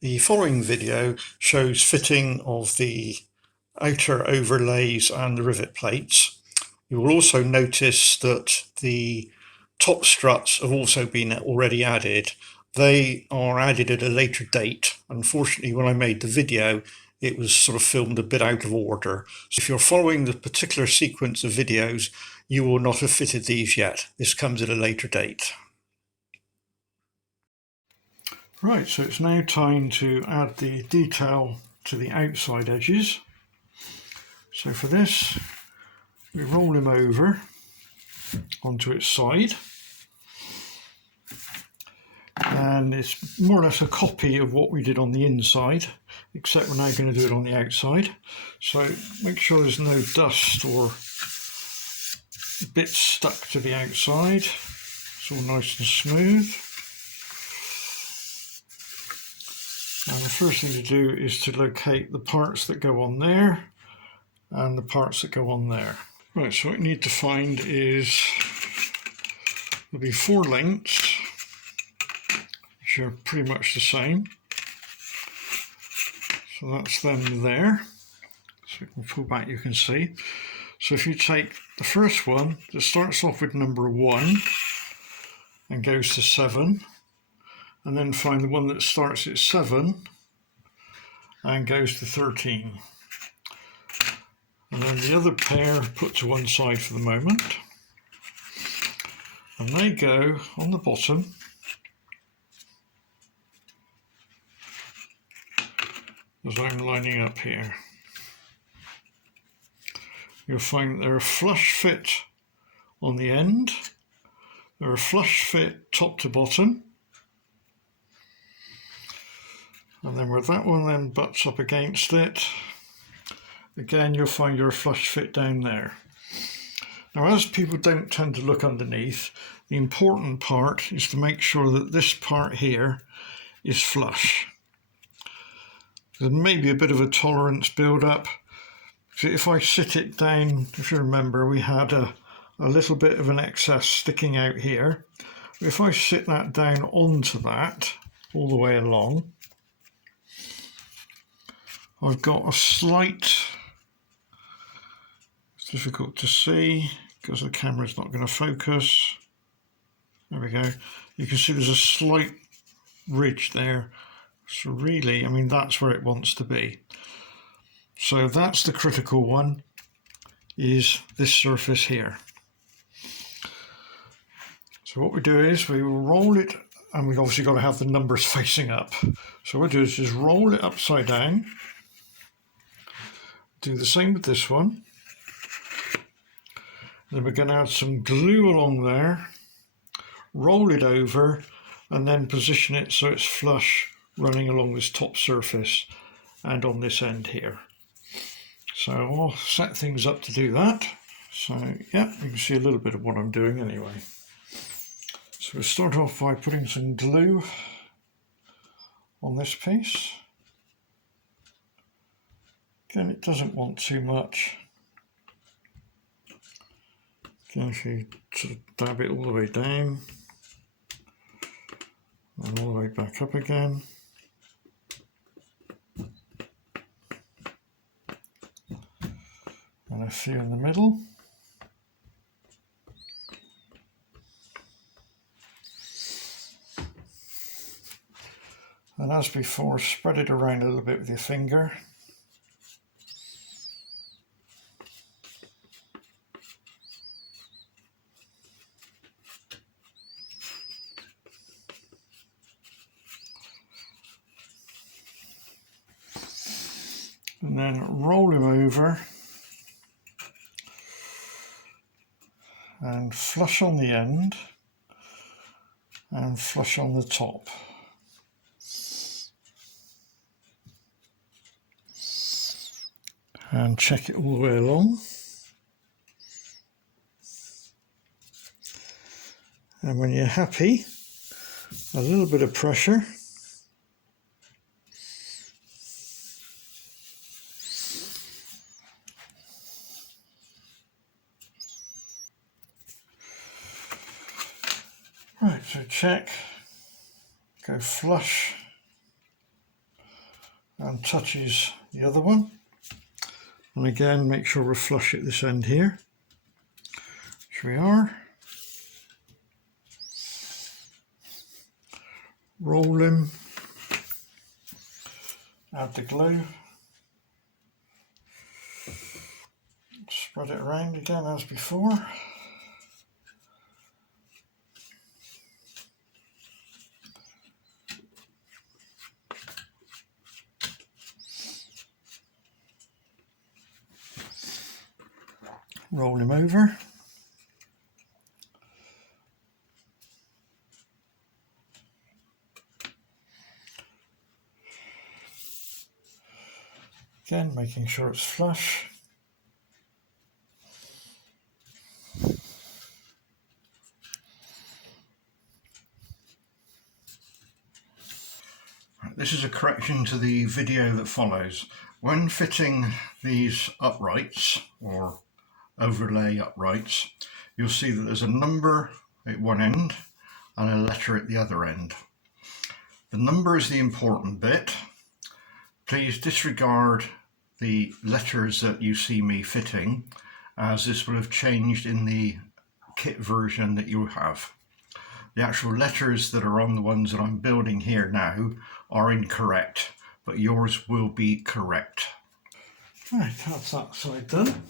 The following video shows fitting of the outer overlays and the rivet plates. You will also notice that the top struts have also been already added. They are added at a later date. Unfortunately, when I made the video, it was sort of filmed a bit out of order. So if you're following the particular sequence of videos, you will not have fitted these yet. This comes at a later date. Right, so it's now time to add the detail to the outside edges. So for this, we roll him over onto its side. And it's more or less a copy of what we did on the inside, except we're now going to do it on the outside. So make sure there's no dust or bits stuck to the outside. It's all nice and smooth. And the first thing to do is to locate the parts that go on there and the parts that go on there. Right, so what you need to find is there'll be 4 lengths, which are pretty much the same. So that's them there. So you can pull back, you can see. So if you take the first one that starts off with number 1 and goes to 7, and then find the one that starts at 7 and goes to 13. And then the other pair put to one side for the moment. And they go on the bottom as I'm lining up here. You'll find that they're a flush fit on the end. They're a flush fit top to bottom. And then where that one then butts up against it, again you'll find your flush fit down there. Now, as people don't tend to look underneath, the important part is to make sure that this part here is flush. There may be a bit of a tolerance build up. So if I sit it down, if you remember, we had a little bit of an excess sticking out here. If I sit that down onto that all the way along, I've got a slight, it's difficult to see because the camera's not going to focus. There we go. You can see there's a slight ridge there. So really, I mean, that's where it wants to be. So that's the critical one, is this surface here. So what we do is we will roll it, and we've obviously got to have the numbers facing up. So what we do is just roll it upside down. Do the same with this one. Then we're going to add some glue along there, roll it over, and then position it so it's flush running along this top surface and on this end here. So I'll set things up to do that. So yeah, you can see a little bit of what I'm doing anyway. So we'll start off by putting some glue on this piece. Again, it doesn't want too much. Again, if you sort of dab it all the way down and all the way back up again. And a few in the middle. And as before, spread it around a little bit with your finger. And then roll him over and flush on the end and flush on the top. And check it all the way along. And when you're happy, a little bit of pressure. Right, so check, go flush and touches the other one. And again, make sure we're flush at this end here, which we are. Roll him, add the glue, spread it around again as before. Roll him over. Again, making sure it's flush. This is a correction to the video that follows. When fitting these uprights or overlay uprights, you'll see that there's a number at one end and a letter at the other end. The number is the important bit. Please disregard the letters that you see me fitting, as this will have changed in the kit version that you have. The actual letters that are on the ones that I'm building here now are incorrect, but yours will be correct. Right, that's that side done.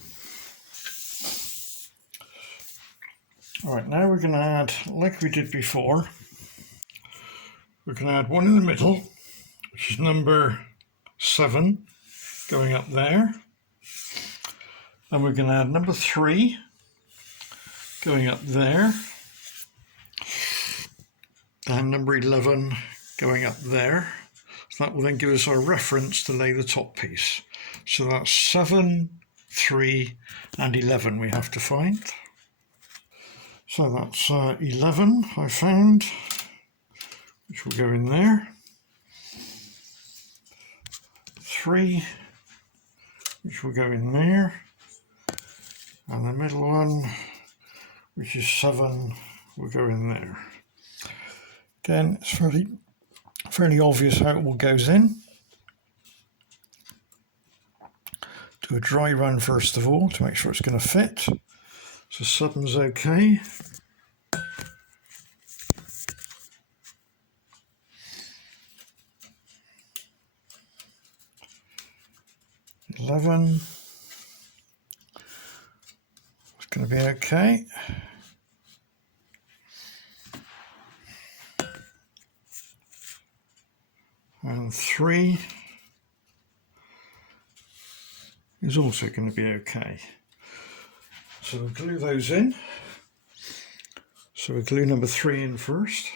Alright, now we're going to add, like we did before, we're going to add one in the middle, which is number 7, going up there. And we're going to add number 3, going up there. And number 11 going up there. So that will then give us our reference to lay the top piece. So that's 7, 3 and 11 we have to find. So that's 11 I found, which will go in there. 3, which will go in there. And the middle one, which is 7, will go in there. Again, it's fairly obvious how it all goes in. Do a dry run first of all to make sure it's going to fit. So 7's okay. $11. It's going to be okay. And 3 is also going to be okay. So we'll glue those in. So we'll glue number 3 in first.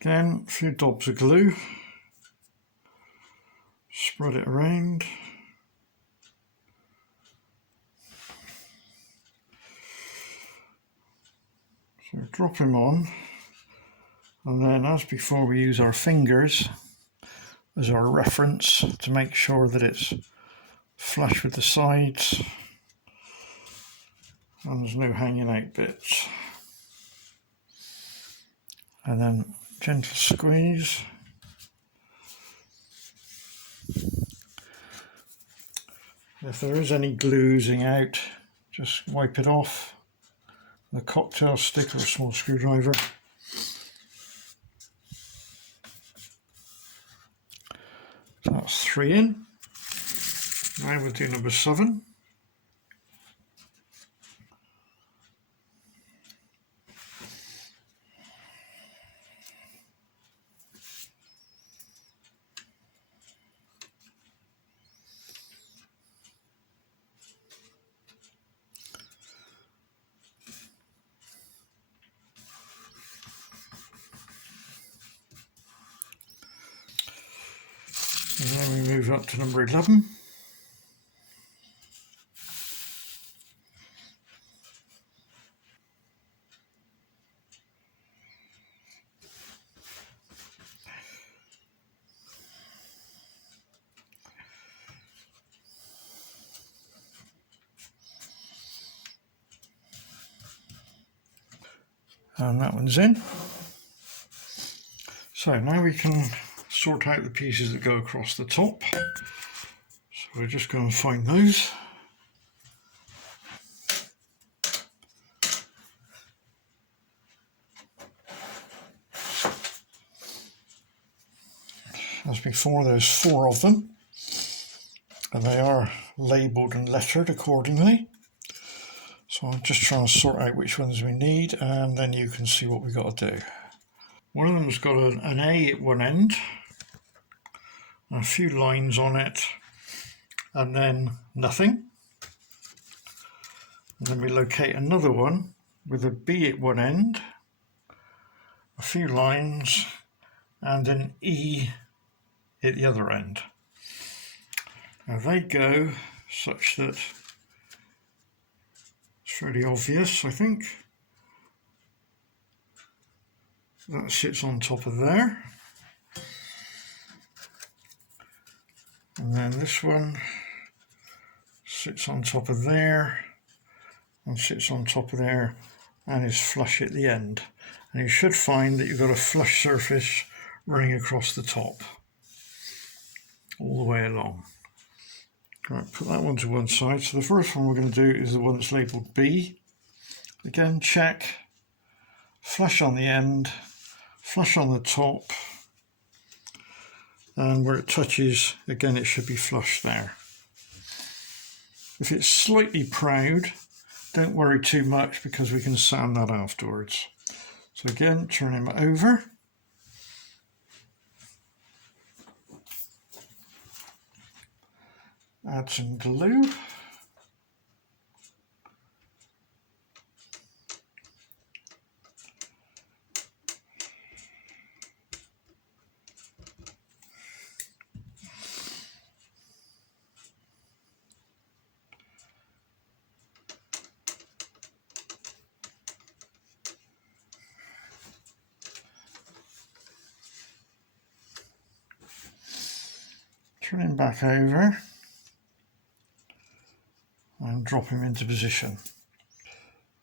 Again, a few dobs of glue. Spread it around. So drop him on, and then as before we use our fingers as our reference to make sure that it's flush with the sides and there's no hanging out bits. And then gentle squeeze. If there is any glue oozing out, just wipe it off with a cocktail stick or a small screwdriver. So that's 3 in. Now we'll do number 7. And then we move up to number 11. And that one's in. So now we can sort out the pieces that go across the top. So we're just going to find those. As before, there's 4 of them, and they are labelled and lettered accordingly. So I'm just trying to sort out which ones we need, and then you can see what we've got to do. One of them's got an A at one end, and a few lines on it, and then nothing. And then we locate another one with a B at one end, a few lines, and an E at the other end. Now they go such that it's really obvious, I think. That sits on top of there. And then this one sits on top of there and sits on top of there and is flush at the end. And you should find that you've got a flush surface running across the top all the way along. Right, put that one to one side. So the first one we're going to do is the one that's labelled B. Again, check, flush on the end, flush on the top, and where it touches, again, it should be flush there. If it's slightly proud, don't worry too much because we can sand that afterwards. So again, turn him over. Add some glue. Turn him back over and drop him into position.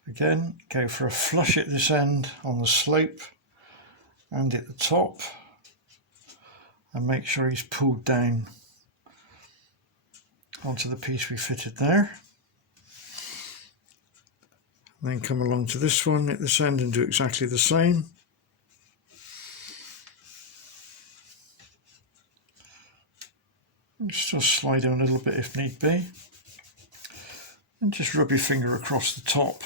Again, go for a flush at this end on the slope and at the top, and make sure he's pulled down onto the piece we fitted there. And then come along to this one at this end and do exactly the same. Just slide him a little bit if need be. And just rub your finger across the top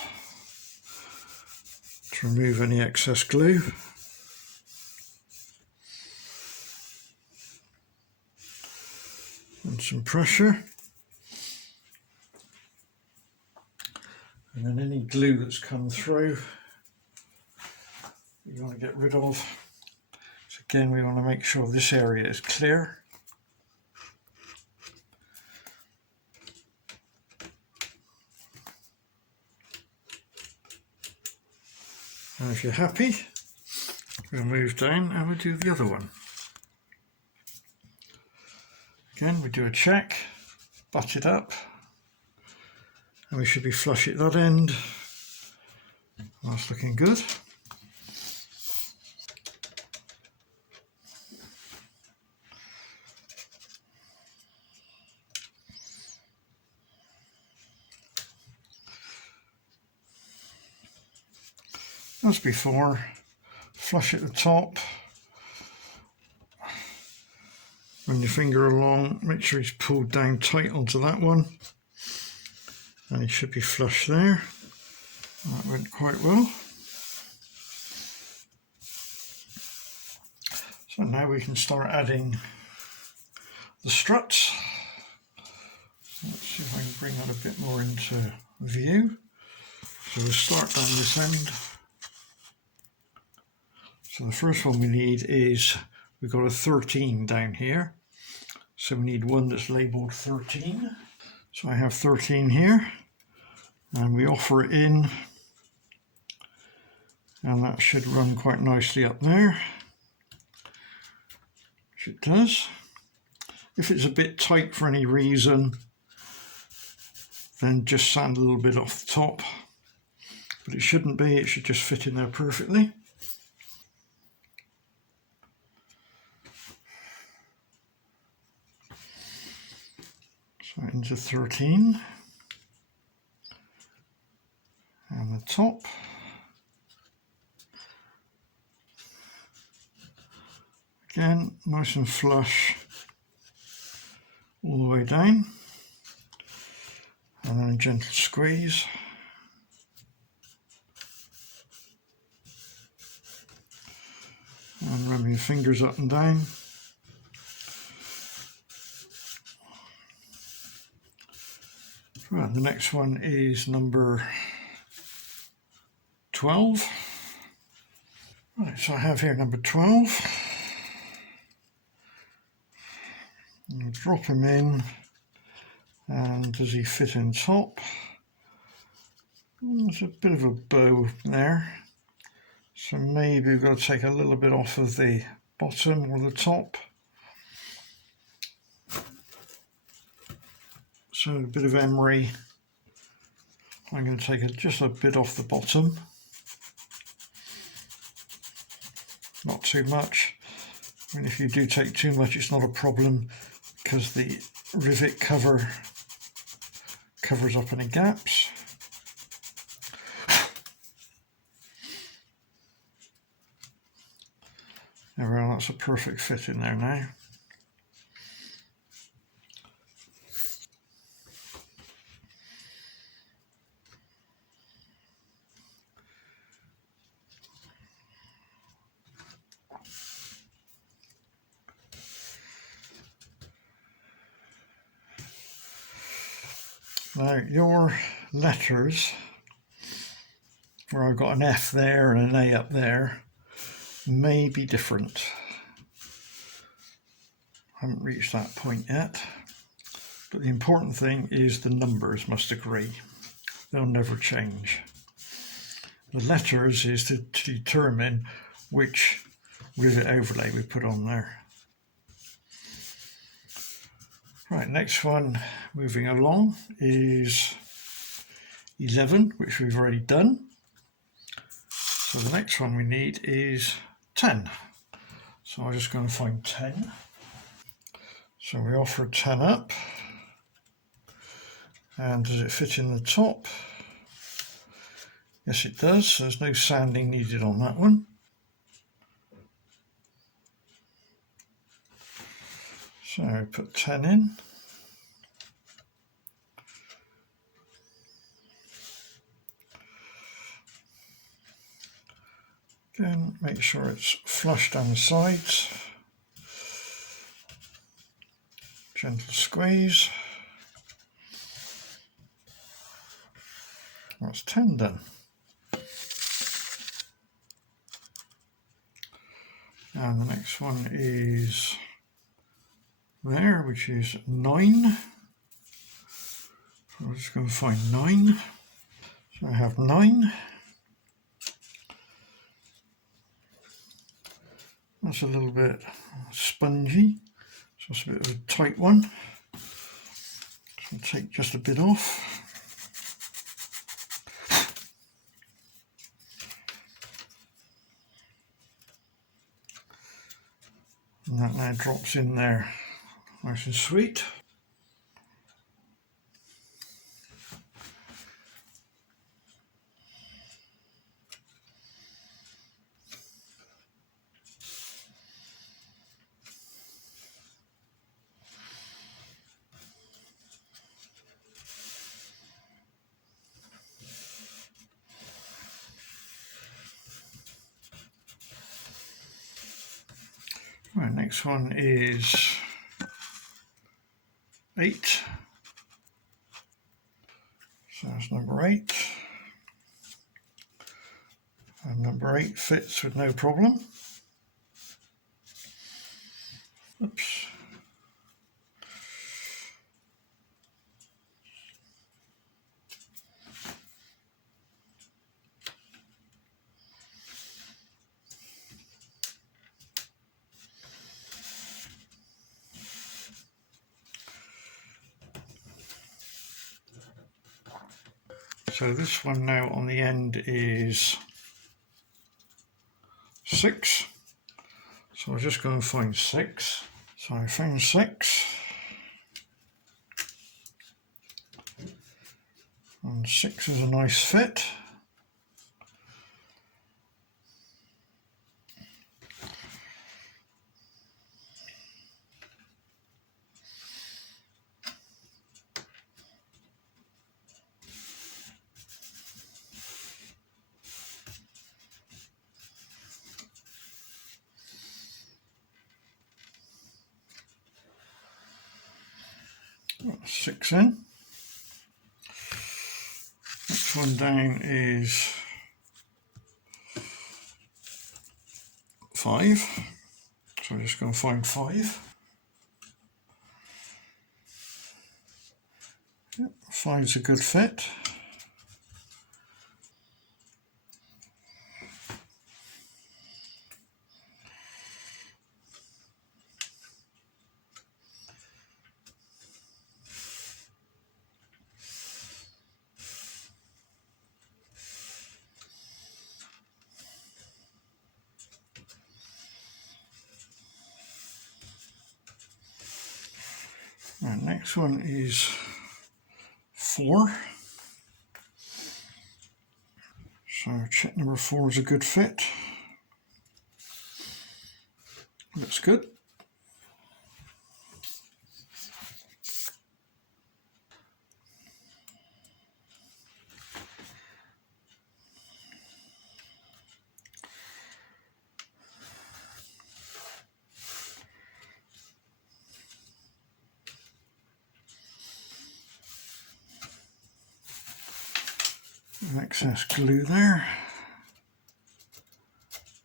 to remove any excess glue. And some pressure. And then any glue that's come through, you want to get rid of. So again, we want to make sure this area is clear. And if you're happy, we'll move down and we'll do the other one. Again, we do a check, butt it up, and we should be flush at that end. That's looking good. As before, flush at the top, run your finger along, make sure he's pulled down tight onto that one, and he should be flush there. That went quite well. So now we can start adding the struts. Let's see if I can bring that a bit more into view. So we'll start down this end. So the first one we need is, we've got a 13 down here. So we need one that's labelled 13. So I have 13 here, and we offer it in, and that should run quite nicely up there, which it does. If it's a bit tight for any reason, then just sand a little bit off the top, but it shouldn't be, it should just fit in there perfectly. So into 13, and the top. Again, nice and flush all the way down, and then a gentle squeeze. And rub your fingers up and down. Right, the next one is number 12. Right, so I have here number 12. I'll drop him in, and does he fit in top? There's a bit of a bow there, so maybe we've got to take a little bit off of the bottom or the top. So a bit of emery. I'm going to take just a bit off the bottom, not too much. I mean, if you do take too much, it's not a problem, because the rivet cover covers up any gaps. There we are, that's a perfect fit in there now. Now your letters, where I've got an F there and an A up there, may be different. I haven't reached that point yet, but the important thing is the numbers must agree. They'll never change. The letters is to determine which rivet overlay we put on there. Right, next one, moving along, is 11, which we've already done. So the next one we need is 10. So I'm just going to find 10. So we offer 10 up. And does it fit in the top? Yes, it does. So there's no sanding needed on that one. So put 10 in. Again, make sure it's flush down the sides. Gentle squeeze. That's 10 done. And the next one is there, which is 9. So we're just going to find 9. So I have 9. That's a little bit spongy, so it's a bit of a tight one. So I'll take just a bit off. And that now drops in there, nice and sweet. Right, next one is 8. So that's number 8. And number 8 fits with no problem. Oops. so this one now on the end is 6. So I'll just go and find 6. So I found 6. And 6 is a nice fit. Got 6 in. Next one down is 5. So I'm just going to find 5. Yep, 5's a good fit. Right, next one is 4. So check number 4 is a good fit. Looks good. Excess glue there.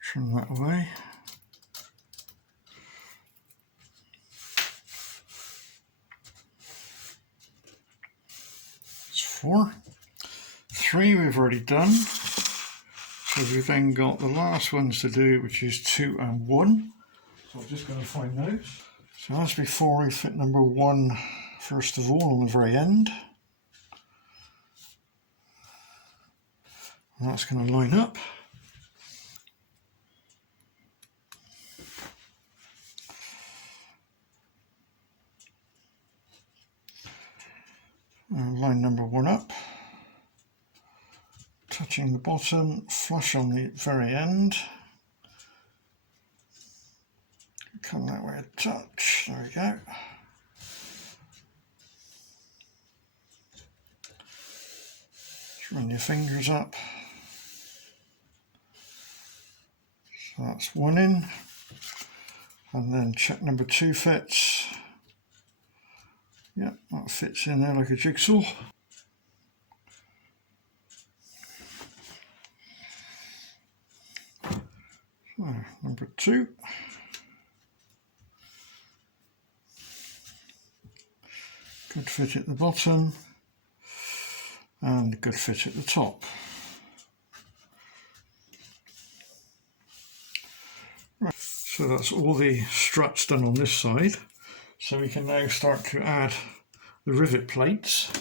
Trim that away. It's 4. 3 we've already done. So we've then got the last ones to do, which is 2 and 1. So I'm just going to find those. So as before, we fit number 1 first of all on the very end. And that's going to line up. And line number 1 up. Touching the bottom, flush on the very end. Come that way a touch, there we go. Just run your fingers up. So that's 1 in. And then check number 2 fits. Yep, that fits in there like a jigsaw. So, number 2. Good fit at the bottom and good fit at the top. Right. So that's all the struts done on this side. So we can now start to add the rivet plates.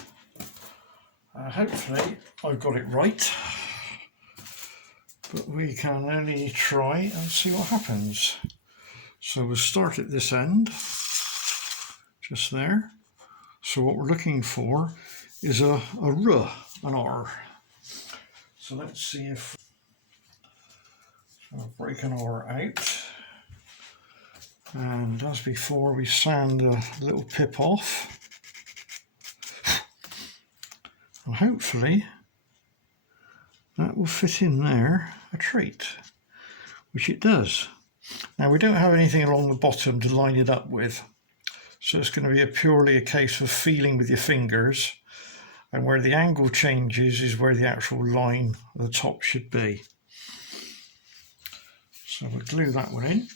Hopefully I've got it right, but we can only try and see what happens. So we'll start at this end, just there. So what we're looking for is a R, an R. So let's see if I'll break an R out. And as before, we sand a little pip off. And hopefully that will fit in there a treat, which it does. Now we don't have anything along the bottom to line it up with. So it's going to be purely a case of feeling with your fingers, and where the angle changes is where the actual line of the top should be. So we'll glue that one in.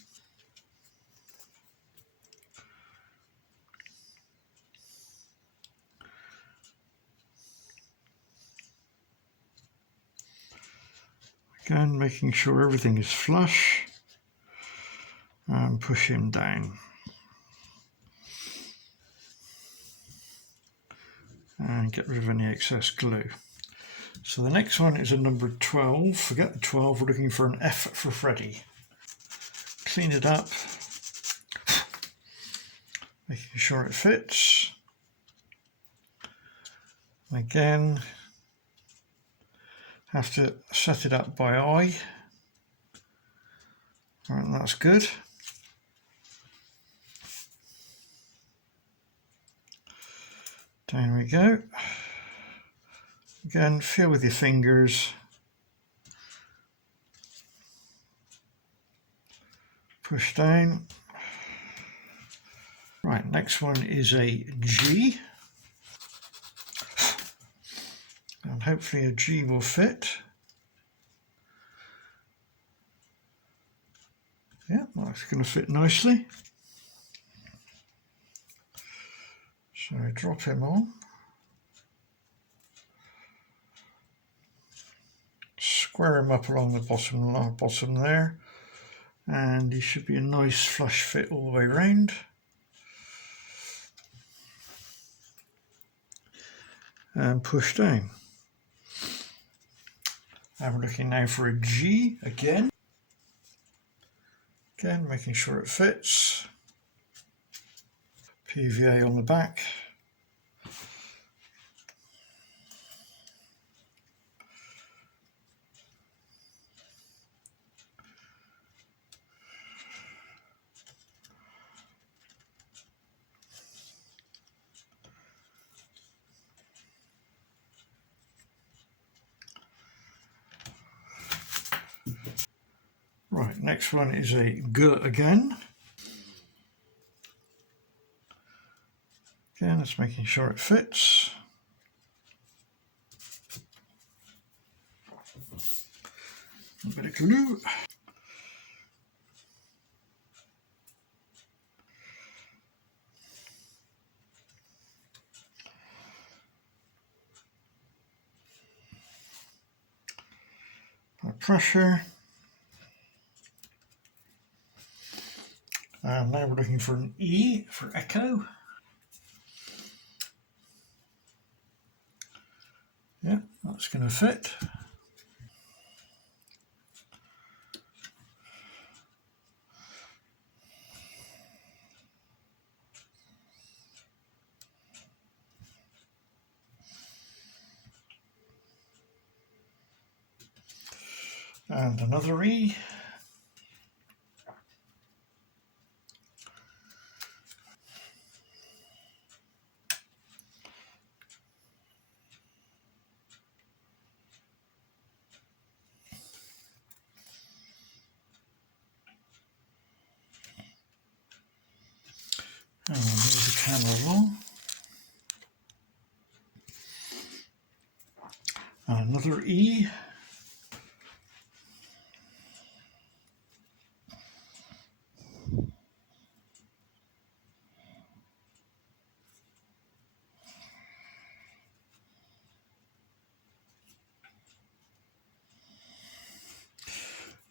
Again, making sure everything is flush, and push him down. And get rid of any excess glue. So the next one is a number 12. Forget the 12, we're looking for an F for Freddy. Clean it up, making sure it fits. Again, have to set it up by eye. Right, that's good. Down we go. Again, feel with your fingers. Push down. Right, next one is a G. And hopefully a G will fit. Yeah, that's going to fit nicely. So drop him on. Square him up along the bottom there. And he should be a nice flush fit all the way around. And push down. And we're looking now for a G again. Again, making sure it fits. PVA on the back. Right, next one is a G again. Again, it's making sure it fits. A bit of glue. Pressure. And now we're looking for an E for echo. Yeah, that's going to fit. And another E. And we'll move the camera along. And another E.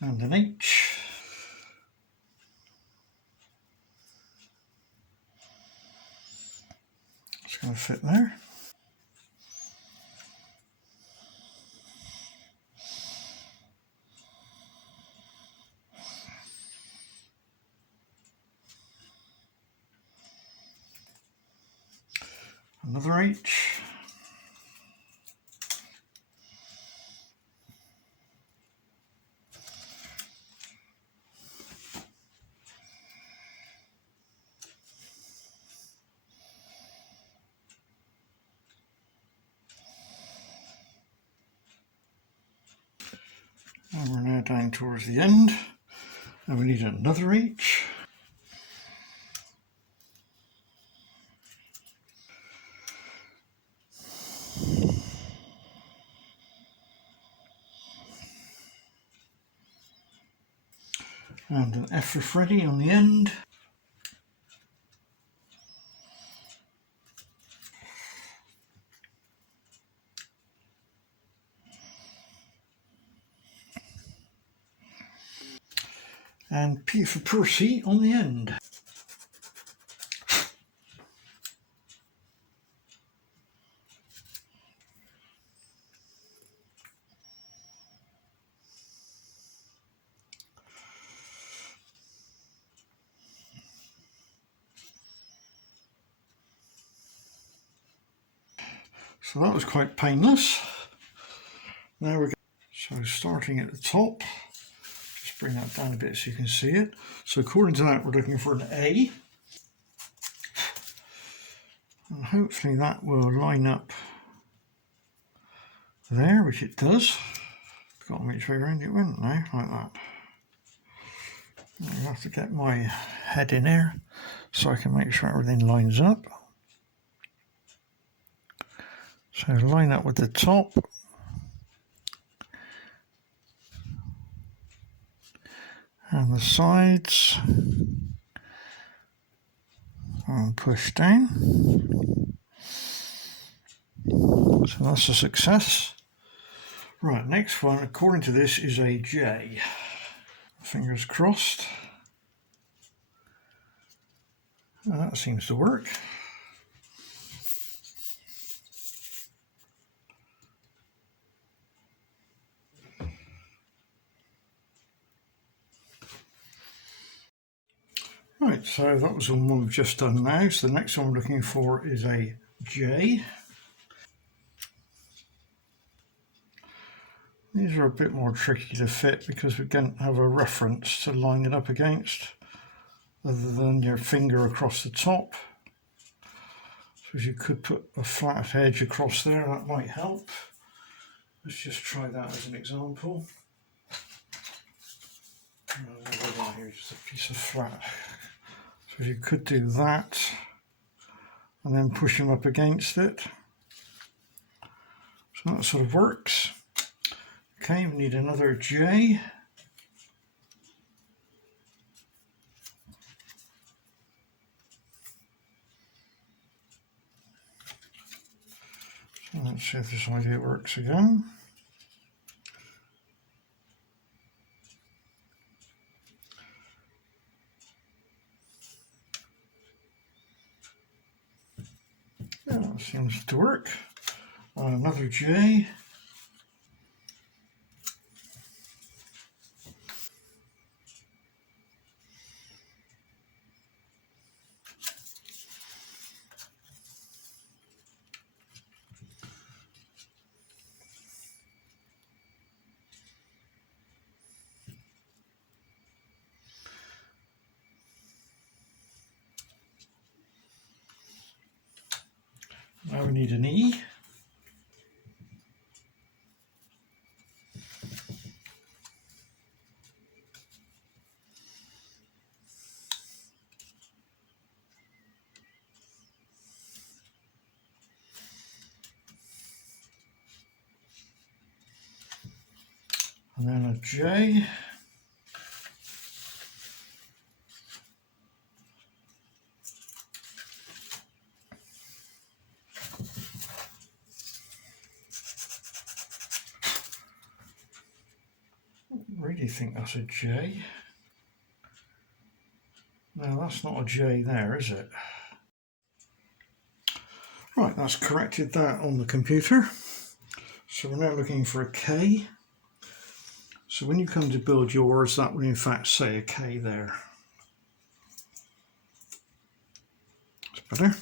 And an H. It's going to fit there. Another H. And we're now down towards the end. And we need another H. And an F for Freddy on the end. And P for Percy on the end. So that was quite painless. Now we're so starting at the top, just bring that down a bit so you can see it. So according to that, we're looking for an A. And hopefully that will line up there, which it does. Got which way around it went now, like that. I have to get my head in here so I can make sure everything lines up. So line up with the top. And the sides. And push down. So that's a success. Right, next one, according to this, is a J. Fingers crossed. That seems to work. Right, so that was the one we've just done now. So the next one we're looking for is a J. These are a bit more tricky to fit because we don't have a reference to line it up against other than your finger across the top. So if you could put a flat edge across there, that might help. Let's just try that as an example. Here's just a piece of flat. So if you could do that and then push them up against it. So that sort of works. Okay, we need another J. So let's see if this idea works again. Yeah, that seems to work. Another J. Now we need an E. And then a J. I really think that's a J. No, that's not a J there, is it? Right, that's corrected that on the computer. So we're now looking for a K. So when you come to build yours, that will in fact say a K there. It's better.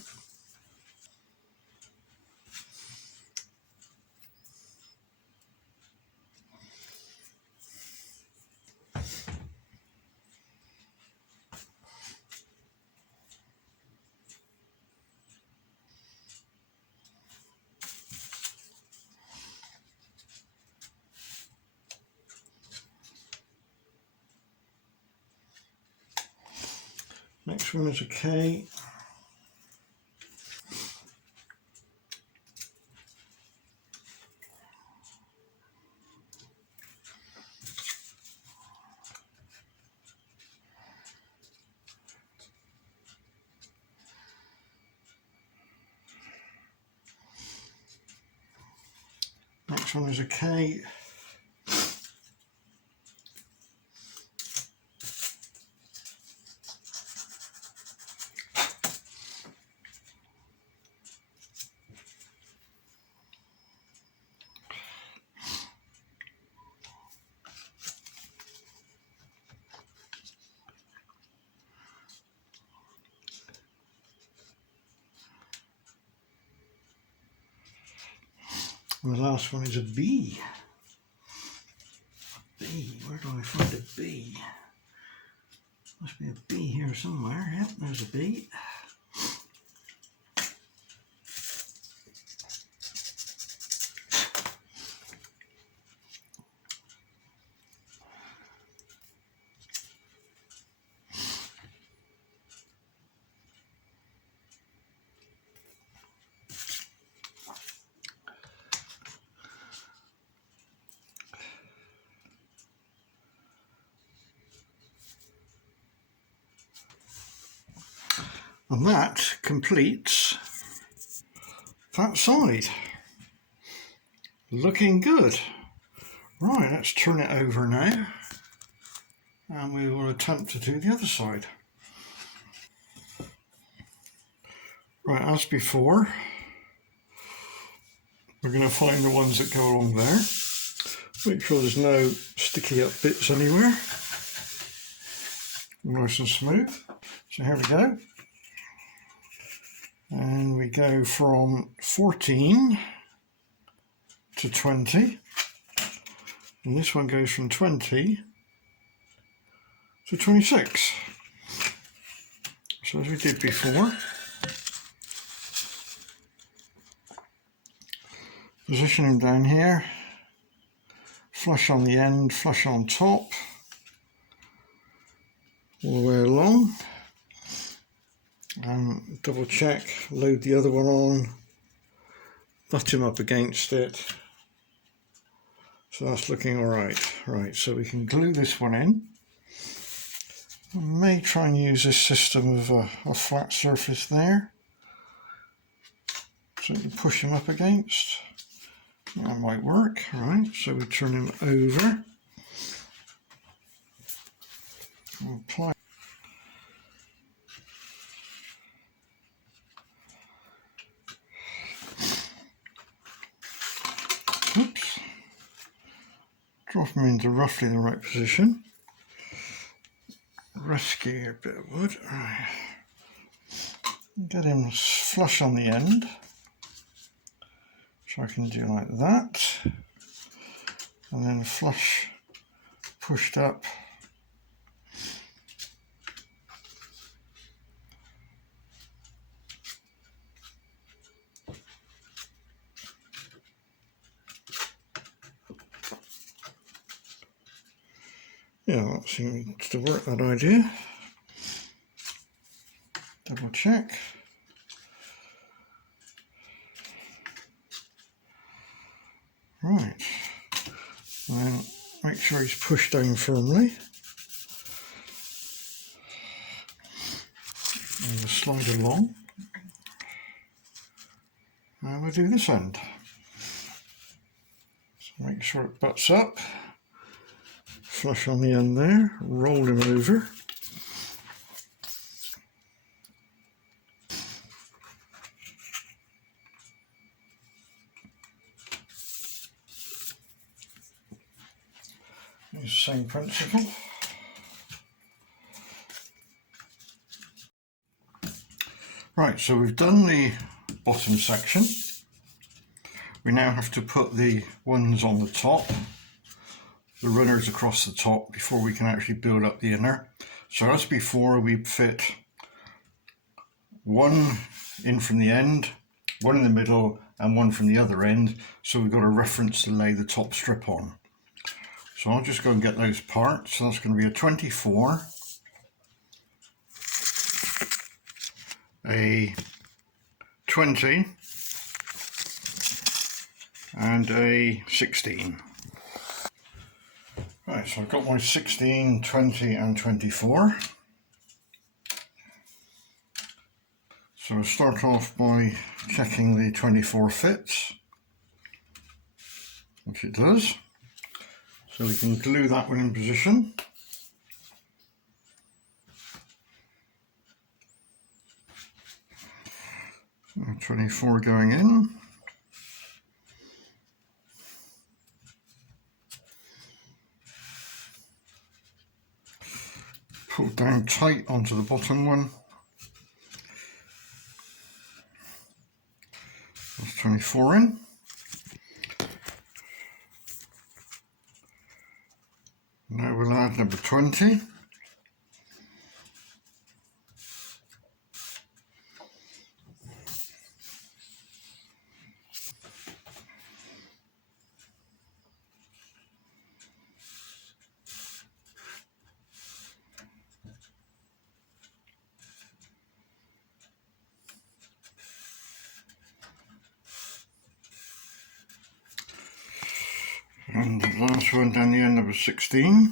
Next one is a K. Next one is a K. And the last one is a B. B, where do I find a B? Must be a B here somewhere. Yep, there's a B. And that completes that side. Looking good. Right, let's turn it over now and we will attempt to do the other side. Right, as before, we're going to find the ones that go along there. Make sure there's no sticky up bits anywhere. Nice and smooth. So here we go. And we go from 14 to 20. And this one goes from 20 to 26. So as we did before, position them down here, flush on the end, flush on top, all the way along, and double check, load the other one on, butt him up against it. So that's looking alright. Right, so we can glue this one in. I may try and use this system of a flat surface there, so you can push him up against. That might work. Right, so we turn him over. We'll apply. Oops. Drop him into roughly the right position. Rescue a bit of wood. Right. Get him flush on the end. So I can do like that. And then flush pushed up. Yeah, that seems to work, that idea. Double check. Right. And then make sure he's pushed down firmly. And we'll slide along. And we'll do this end. So make sure it butts up. Flush on the end there, roll him over. Use the same principle. Right, so we've done the bottom section. We now have to put the ones on the top, the runners across the top, before we can actually build up the inner. So as before, we fit one in from the end, one in the middle, and one from the other end. So we've got a reference to lay the top strip on. So I'll just go and get those parts. So that's going to be a 24, a 20, and a 16. Right, so I've got my 16, 20 and 24. So I'll start off by checking the 24 fits, which it does. So we can glue that one in position. So 24 going in. Pull down tight onto the bottom one. That's 24 in. pad number 20. And the last one down the end, number 16.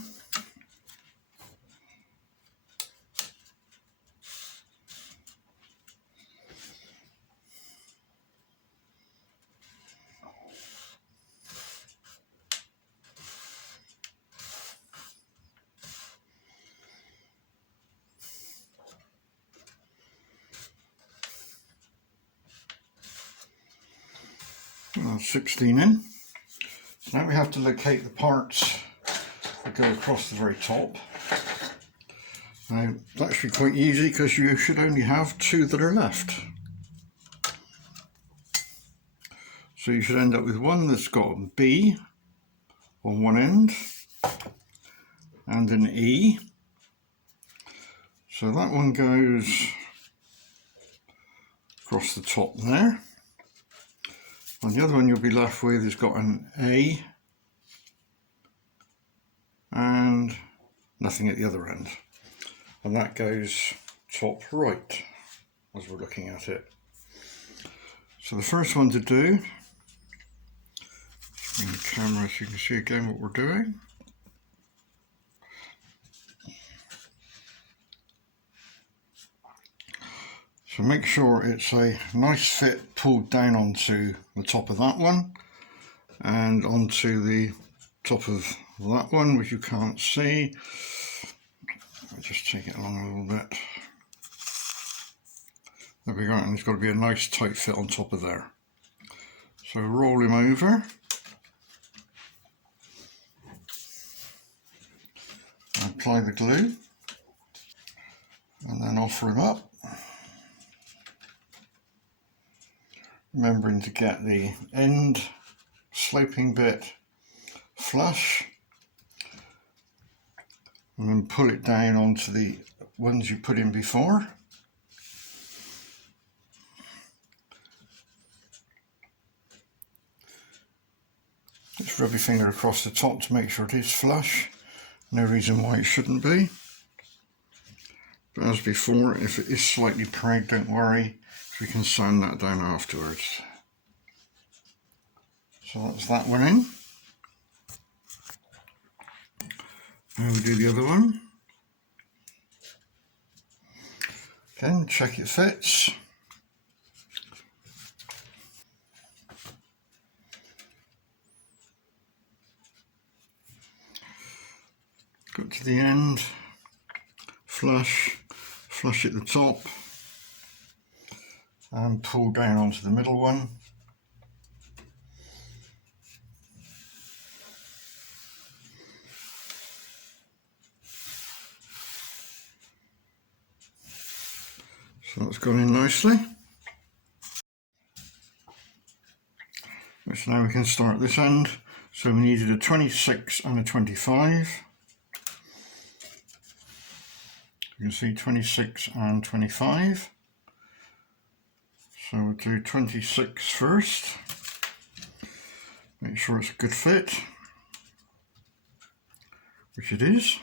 That's 16 in. Now we have to locate the parts that go across the very top. Now that should be quite easy because you should only have 2 that are left. So you should end up with one that's got a B on one end and an E. So that one goes across the top there. And the other one you'll be left with has got an A and nothing at the other end. And that goes top right as we're looking at it. So the first one to do, bring the camera so you can see again what we're doing. So make sure it's a nice fit pulled down onto the top of that one and onto the top of that one, which you can't see. I'll just take it along a little bit. There we go, and it's got to be a nice tight fit on top of there. So roll him over. Apply the glue and then offer him up. Remembering to get the end sloping bit flush and then pull it down onto the ones you put in before. Just rub your finger across the top to make sure it is flush. No reason why it shouldn't be. But as before, if it is slightly proud, don't worry, we can sand that down afterwards. So that's that one in. Now we do the other one. Again, check it fits. Got to the end, flush at the top, and pull down onto the middle one. So that's gone in nicely. So now we can start this end. So we needed a 26 and a 25. You can see 26 and 25. So we'll do 26 first. Make sure it's a good fit, which it is.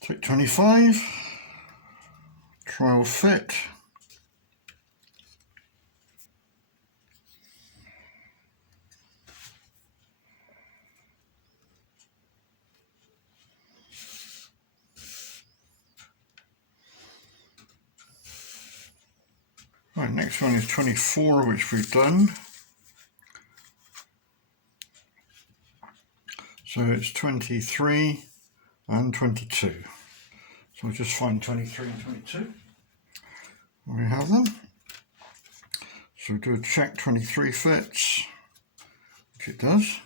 Take 25, trial fit. Right, next one is 24, which we've done. So it's 23 and 22. So we'll just find 23 and 22. We have them. So we do a check 23 fits, which it does.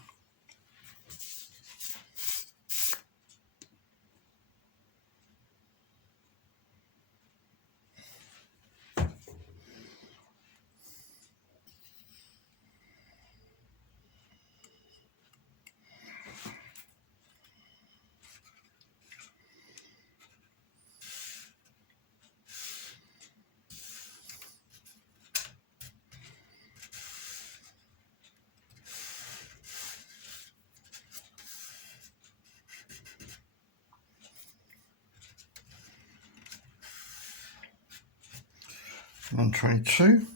And then 22.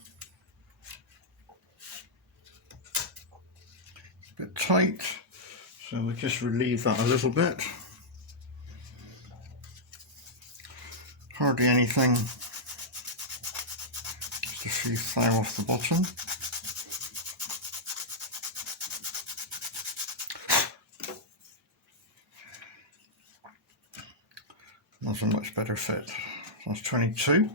A bit tight, so we'll just relieve that a little bit. Hardly anything, just a few thou off the bottom. That's a much better fit. That's 22.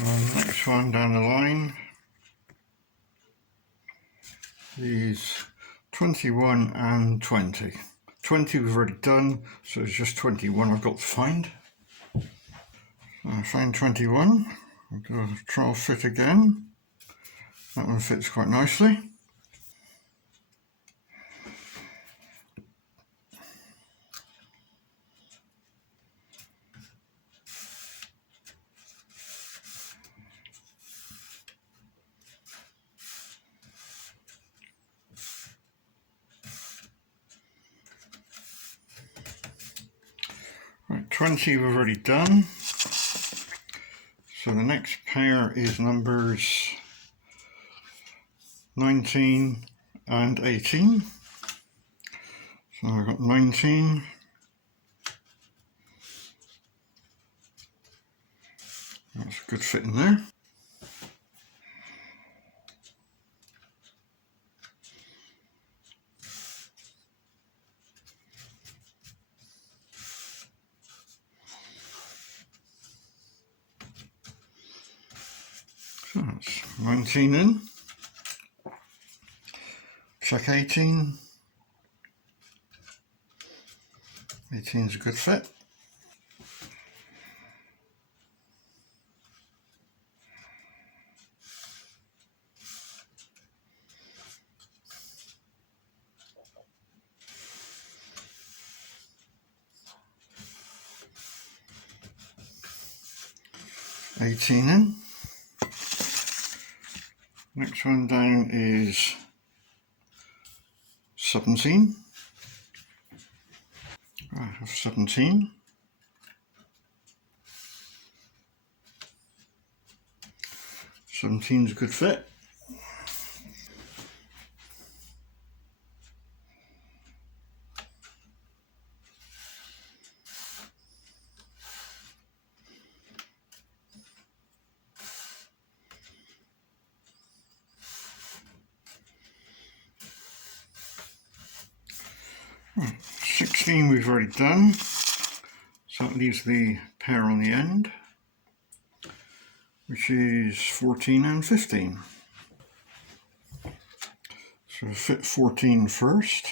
And the next one down the line is 21 and 20. 20 we've already done, so it's just 21 I've got to find. So I find 21. I'll do a trial fit again. That one fits quite nicely. Right, 20 we've already done. So the next pair is numbers 19 and 18. So I've got 19. That's a good fit in there. So that's 19 in. Check 18. 18 is a good fit. In. Next one down is 17. I have 17. 17 is a good fit. Right, 16 we've already done, so that leaves the pair on the end, which is 14 and 15. So fit 14 first.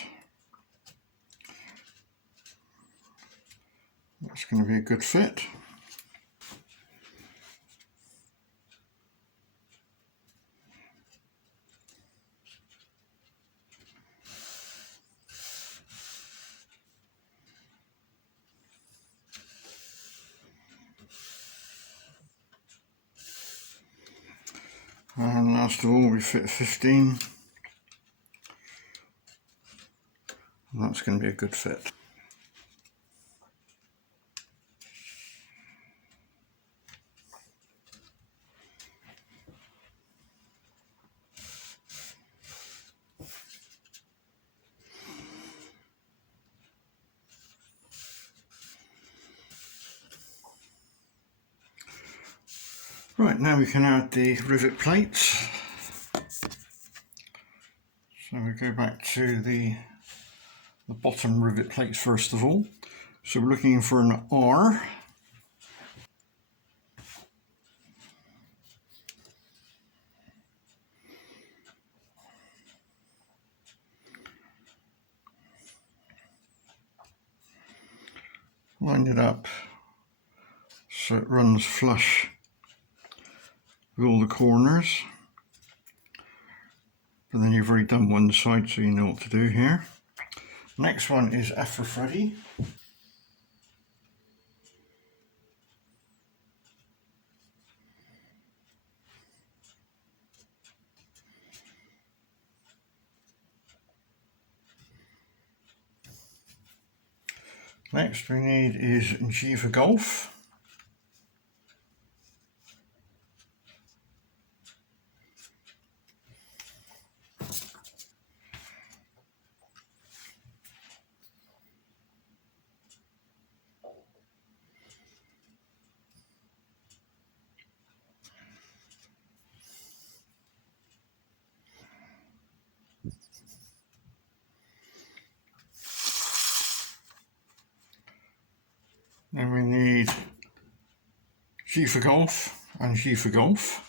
That's going to be a good fit. And last of all, we fit 15. And that's going to be a good fit. Right, now we can add the rivet plates. So we go back to the bottom rivet plates first of all. So we're looking for an R. Line it up so it runs flush with all the corners. But then you've already done one side, so you know what to do here. Next one is F for Freddy. Next we need is G for golf. Then we need G for golf and G for golf.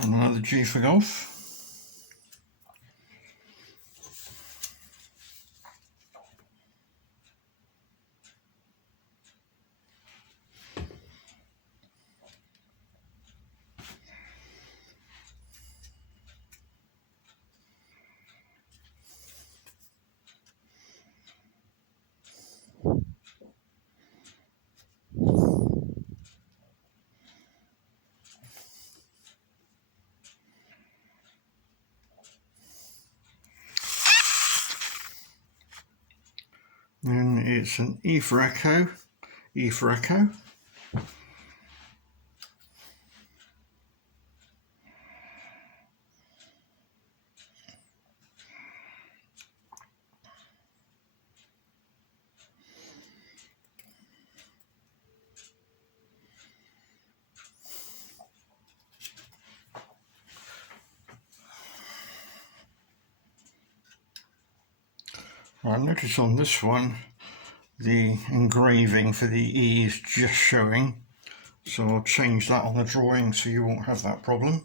And another G for golf. Then it's an E for echo, E for echo. Right, notice on this one the engraving for the E is just showing, so I'll change that on the drawing so you won't have that problem.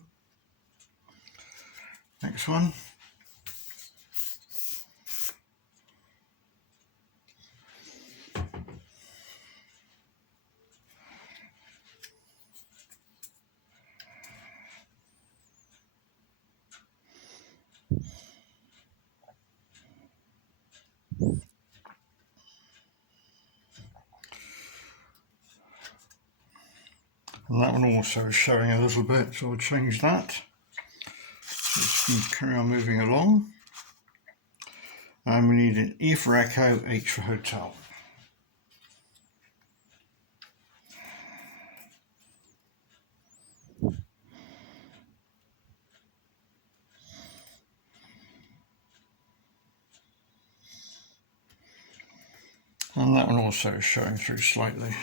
Next one. And that one also is showing a little bit, so I'll change that. Let's carry on moving along. And we need an E for echo, H for hotel. And that one also is showing through slightly.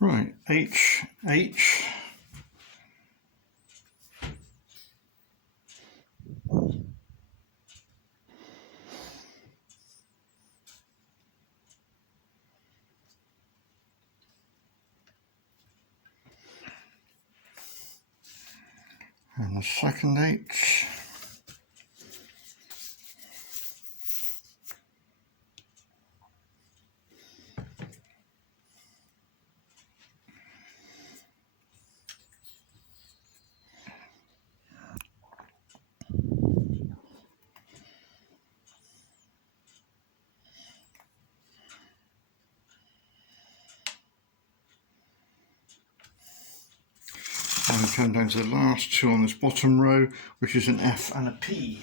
Right, H, H. And the second H. And we come down to the last two on this bottom row, which is an F and a P.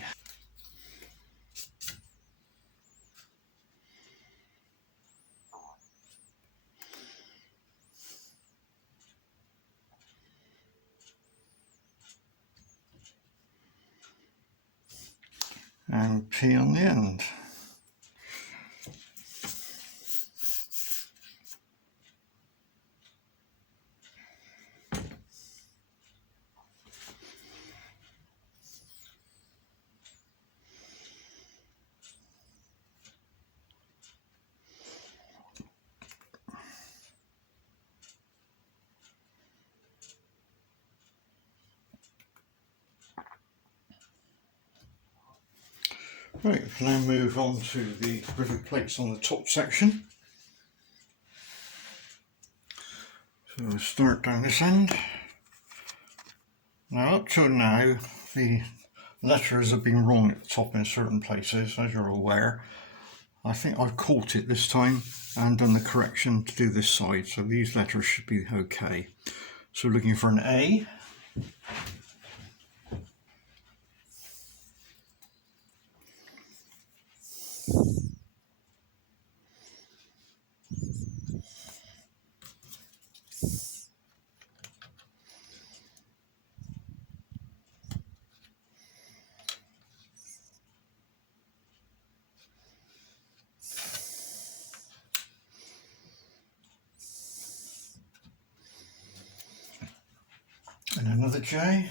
and P on the end. Right, we can now move on to the rivet plates on the top section. So we'll start down this end. Now up till now the letters have been wrong at the top in certain places, as you're aware. I think I've caught it this time and done the correction to do this side, so these letters should be okay. So looking for an A. And another J.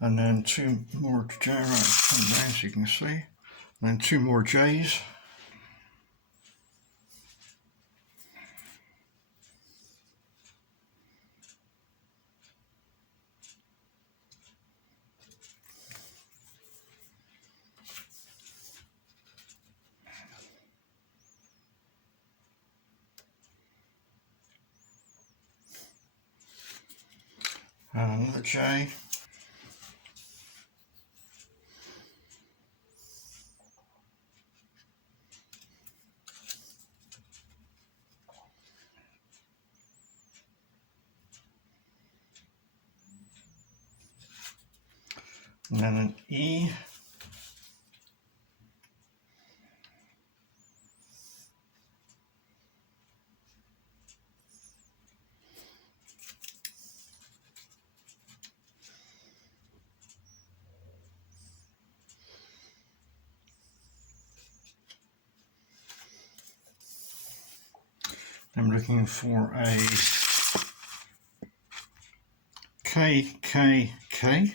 And then two more J, right, come down so you can see. And then two more J's. And another J. And then an E. I'm looking for a K, K, K.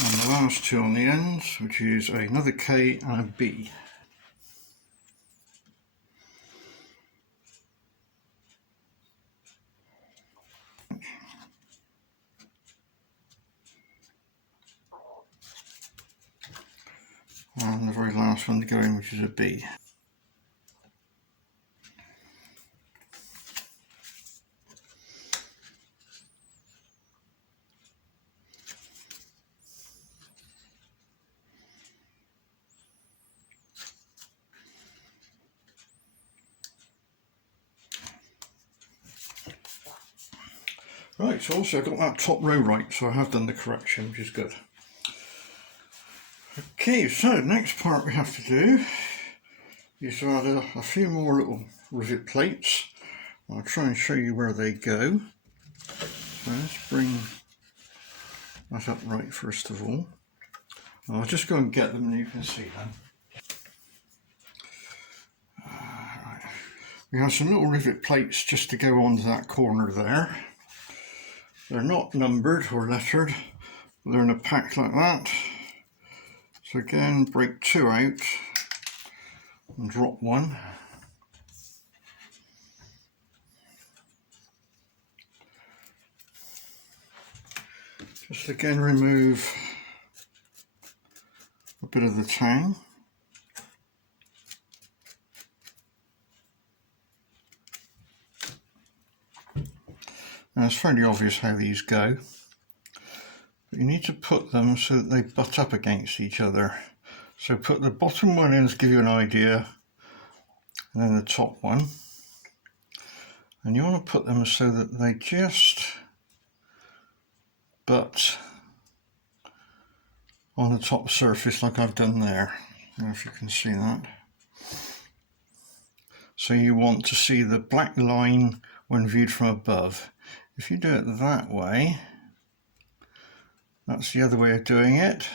And the last two on the ends, which is another K and a B. And the very last one to go in, which is a B. Right, so also I've got that top row right, so I have done the correction, which is good. Okay, so next part we have to do is to add a few more little rivet plates. I'll try and show you where they go. So let's bring that up right first of all. I'll just go and get them and you can see them. We have some little rivet plates just to go onto that corner there. They're not numbered or lettered, but they're in a pack like that. So again, break 2 out and drop 1. Just again remove a bit of the tang. Now it's fairly obvious how these go, but you need to put them so that they butt up against each other. So put the bottom one in to give you an idea, and then the top one. And you want to put them so that they just butt on the top surface like I've done there. I don't know if you can see that. So you want to see the black line when viewed from above. If you do it that way, that's the other way of doing it.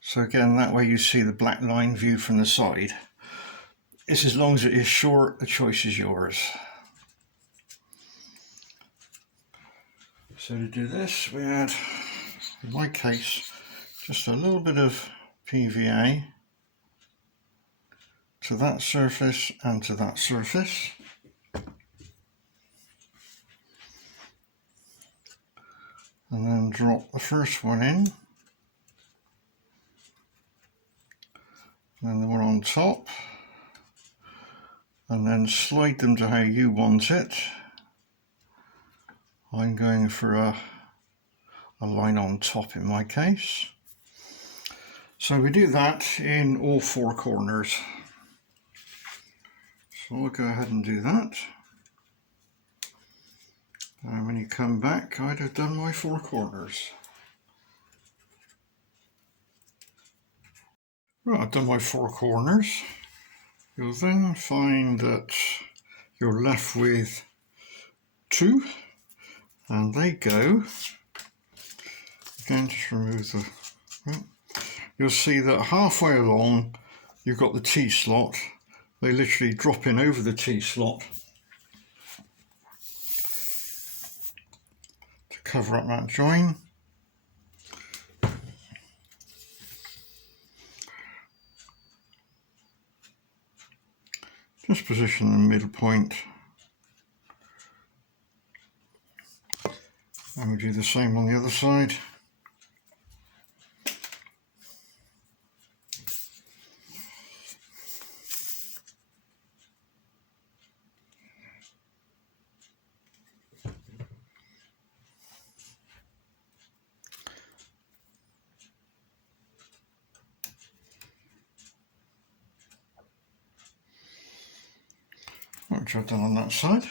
So again, that way you see the black line viewed from the side. It's as long as it is short, the choice is yours. So to do this, we add, in my case, just a little bit of PVA to that surface and to that surface. And then drop the first one in. And then the one on top. And then slide them to how you want it. I'm going for a line on top in my case. So we do that in all 4 corners. So I'll go ahead and do that. And when you come back, I'd have done my 4 corners. Right, I've done my 4 corners. You'll then find that you're left with 2, and they go, again just remove the, you'll see that halfway along you've got the T-slot. They literally drop in over the T-slot to cover up that join. Just position the middle point, and we do the same on the other side. Which I've done on that side.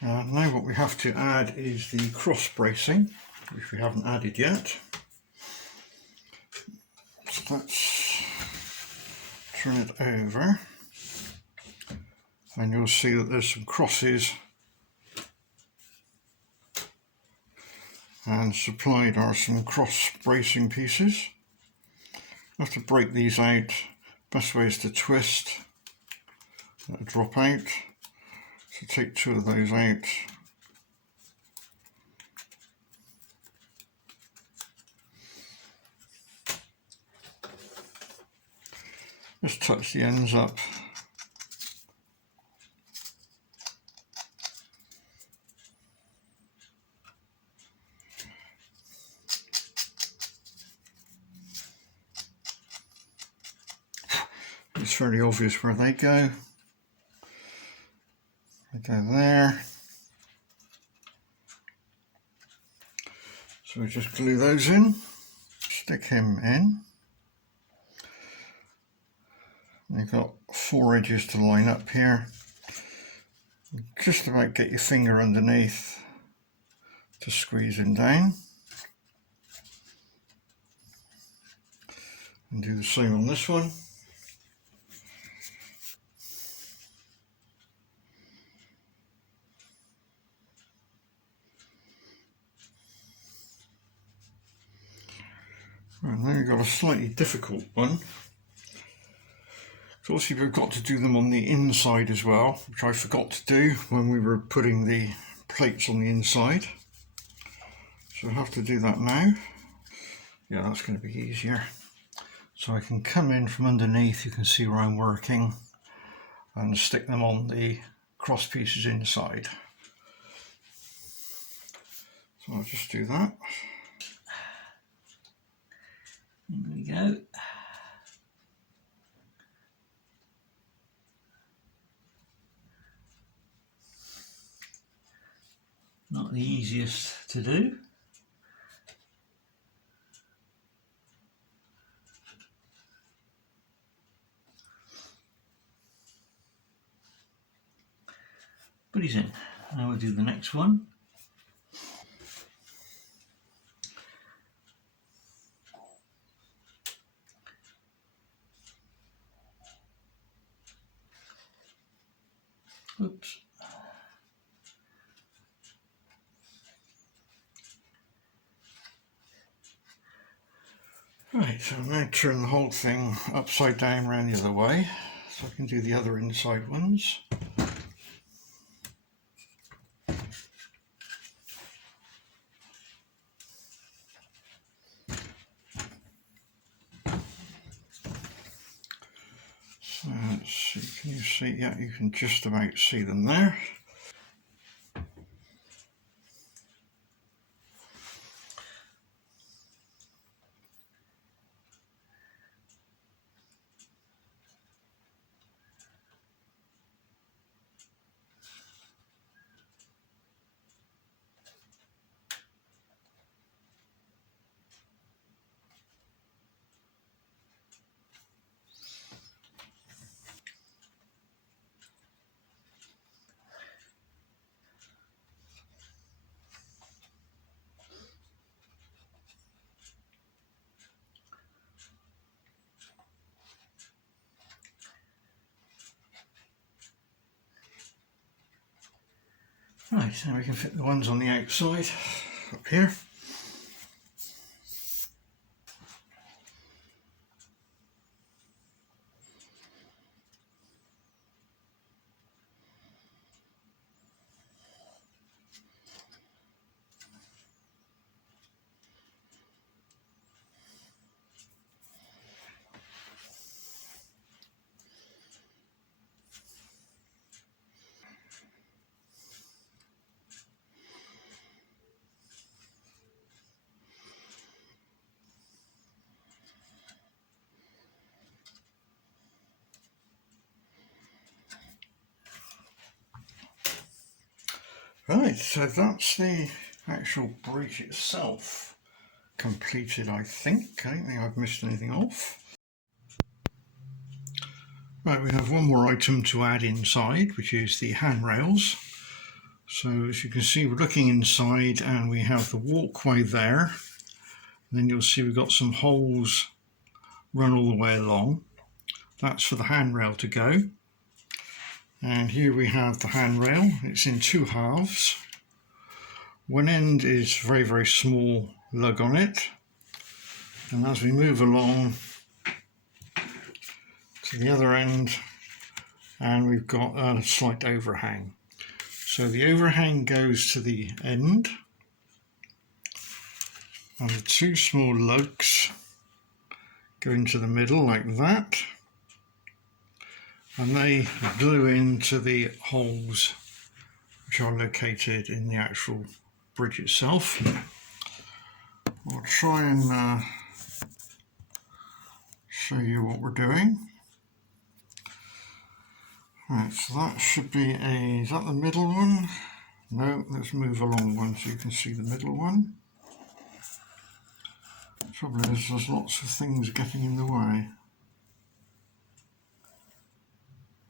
Now what we have to add is the cross bracing, which we haven't added yet. So let's turn it over, and you'll see that there's some crosses, and supplied are some cross bracing pieces. I have to break these out. Best way is to twist, drop out. So take 2 of those out. Just touch the ends up. It's fairly obvious where they go. They go there. So we just glue those in, stick him in. You've got 4 edges to line up here. Just about get your finger underneath to squeeze him down. And do the same on this one. And then we've got a slightly difficult one, So obviously we've got to do them on the inside as well, which I forgot to do when we were putting the plates on the inside. So I have to do that now. Yeah, that's going to be easier. So I can come in from underneath, you can see where I'm working, and stick them on the cross pieces inside. So I'll just do that. There we go. Not the easiest to do. But he's in. Now we'll do the next one. Oops. Right, so I'm going to turn the whole thing upside down around the other way, so I can do the other inside ones. So let's see, can you see? Yeah, you can just about see them there. Right, now we can fit the ones on the outside up here. Right, so that's the actual bridge itself completed, I think. I don't think I've missed anything off. Right, we have one more item to add inside, which is the handrails. So as you can see, we're looking inside and we have the walkway there. And then you'll see we've got some holes run all the way along. That's for the handrail to go. And here we have the handrail. It's in two halves. One end is very, very small lug on it. And as we move along to the other end, and we've got a slight overhang. So the overhang goes to the end, and the two small lugs go into the middle like that, and they glue into the holes which are located in the actual bridge itself. I'll try and show you what we're doing. Right, so that should be is that the middle one? No, let's move along one so you can see the middle one. The trouble is there's lots of things getting in the way.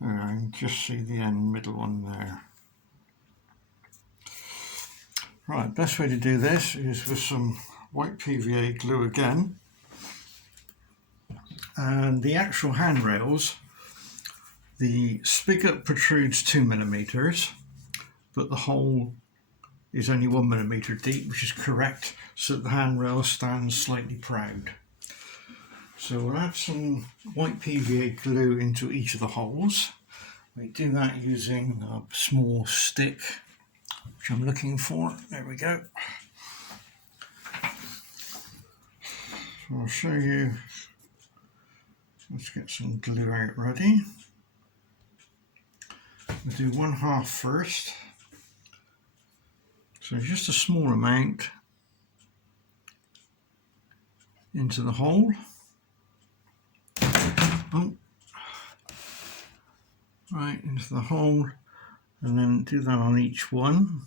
There, I can just see the end middle one there. Right, best way to do this is with some white PVA glue again. And the actual handrails, the spigot protrudes 2mm, but the hole is only 1mm deep, which is correct, so that the handrail stands slightly proud. So we'll add some white PVA glue into each of the holes. We do that using a small stick, which I'm looking for. There we go. So I'll show you. Let's get some glue out ready. We'll do 1/2 first. So just a small amount into the hole. Oh. Right, into the hole, and then do that on each one.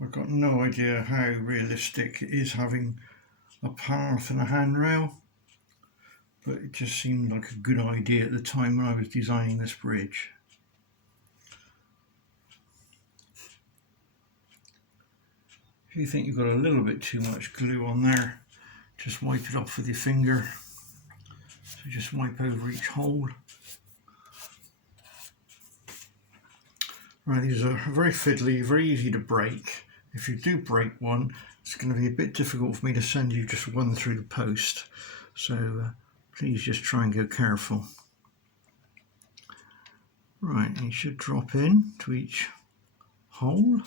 I've got no idea how realistic it is having a path and a handrail, but it just seemed like a good idea at the time when I was designing this bridge. If you think you've got a little bit too much glue on there, just wipe it off with your finger. So just wipe over each hole. Right, these are very fiddly, very easy to break. If you do break one, it's going to be a bit difficult for me to send you just one through the post. So please just try and go careful. Right, you should drop in to each hole.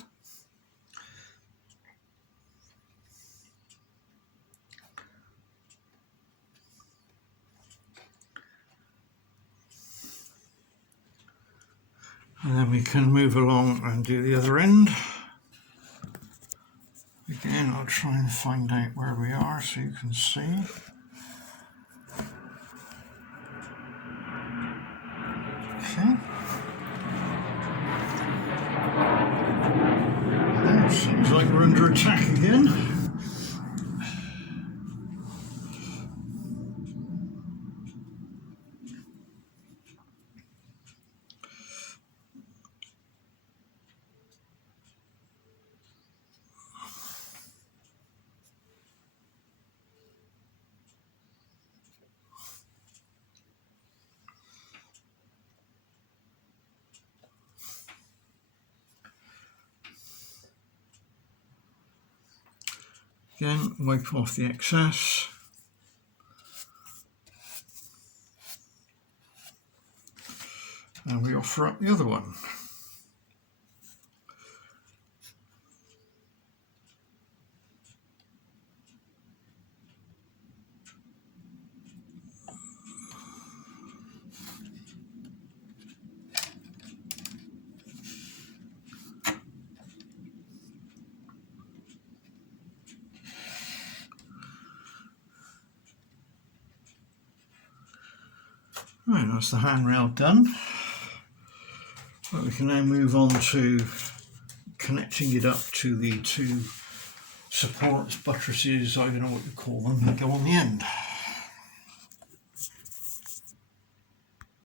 And then we can move along and do the other end. Again, I'll try and find out where we are so you can see. Okay. There, seems like we're under attack again. Again, wipe off the excess. And we offer up the other one. Right, that's the handrail done. Right, we can now move on to connecting it up to the two supports, buttresses, I don't know what you call them, that go on the end.